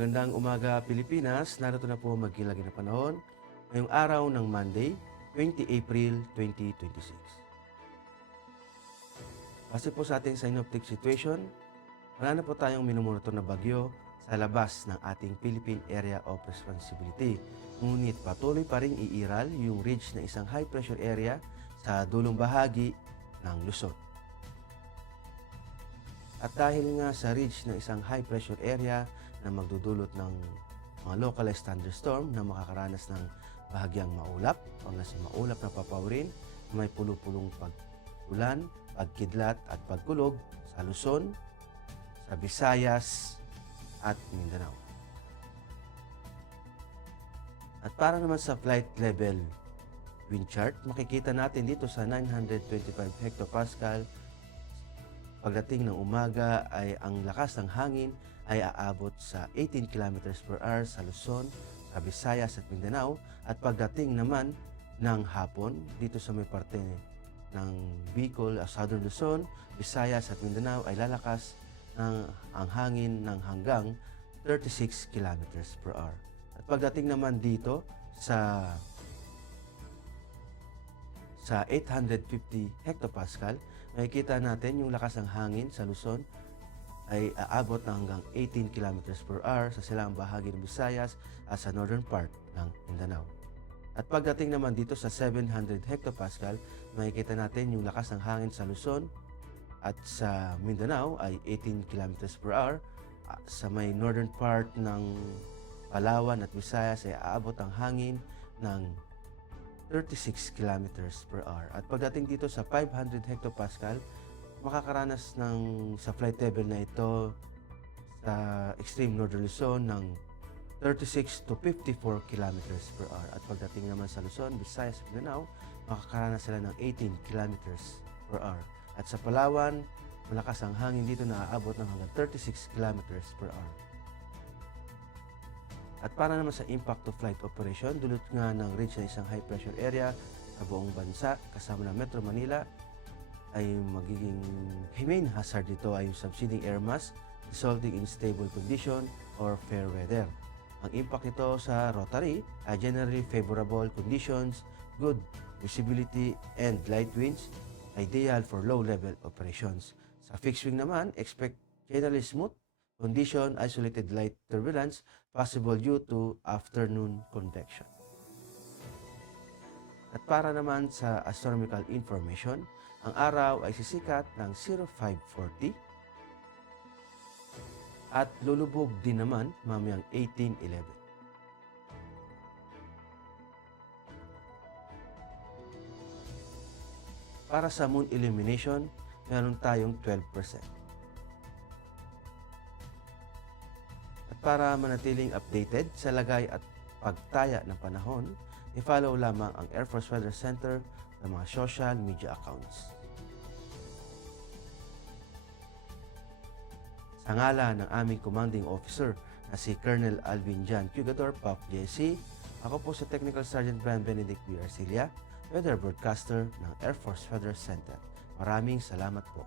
Magandang umaga Pilipinas, narito na po ang magkilagay na panahon ngayong araw ng Monday, 20 April 2026. Base po sa ating synoptic situation, wala na po tayong minumonitor na bagyo sa labas ng ating Philippine Area of Responsibility. Ngunit patuloy pa rin iiral yung ridge na isang high pressure area sa dulong bahagi ng Luzon. At dahil nga sa ridge ng isang high pressure area na magdudulot ng mga localized thunderstorm na makakaranas ng bahagyang maulap o maulap na papawrin, may pulo-pulong pag-ulan, pagkidlat at pagkulog sa Luzon, sa Visayas at Mindanao. At para naman sa flight level wind chart, makikita natin dito sa 925 hectopascal. Pagdating ng umaga ay ang lakas ng hangin ay aabot sa 18 km per hour sa Luzon, sa Visayas at Mindanao. At pagdating naman ng hapon dito sa may parte ng Bicol, Southern Luzon, Visayas at Mindanao ay lalakas ang hangin ng hanggang 36 km per hour. At pagdating naman dito sa 850 hectopascal, makikita natin yung lakas ng hangin sa Luzon ay aabot na hanggang 18 km per hour sa silangang bahagi ng Visayas at sa northern part ng Mindanao. At pagdating naman dito sa 700 hectopascal, makikita natin yung lakas ng hangin sa Luzon at sa Mindanao ay 18 km per hour. Sa may northern part ng Palawan at Visayas ay aabot ang hangin ng 36 km per hour. At pagdating dito sa 500 hectopascal, makakaranas sa flight level na ito sa extreme northern Luzon ng 36 to 54 km per hour. At pagdating naman sa Luzon, Visayas at Mindanao, makakaranas sila ng 18 km per hour. At sa Palawan, malakas ang hangin dito na aabot ng hanggang 36 km per hour. At para naman sa impact to flight operation, dulot nga ng ridge na isang high pressure area sa buong bansa kasama ng Metro Manila ay magiging main hazard dito ay yung subsiding air mass resulting in stable condition or fair weather. Ang impact nito sa rotary ay generally favorable conditions, good visibility and light winds, ideal for low-level operations. Sa fixed wing naman, expect generally smooth condition, isolated light turbulence, possible due to afternoon convection. At para naman sa astronomical information, ang araw ay sisikat ng 0540 at lulubog din naman mamayang 1811. Para sa moon illumination, meron tayong 12%. Para manatiling updated sa lagay at pagtaya ng panahon, i-follow lamang ang Air Force Weather Center ng mga social media accounts. Sa ngalan ng aming commanding officer na si Colonel Alvin Jan Cugador, PAF JC, ako po si Technical Sergeant Brian Benedict B. Arcilia, Weather Broadcaster ng Air Force Weather Center. Maraming salamat po.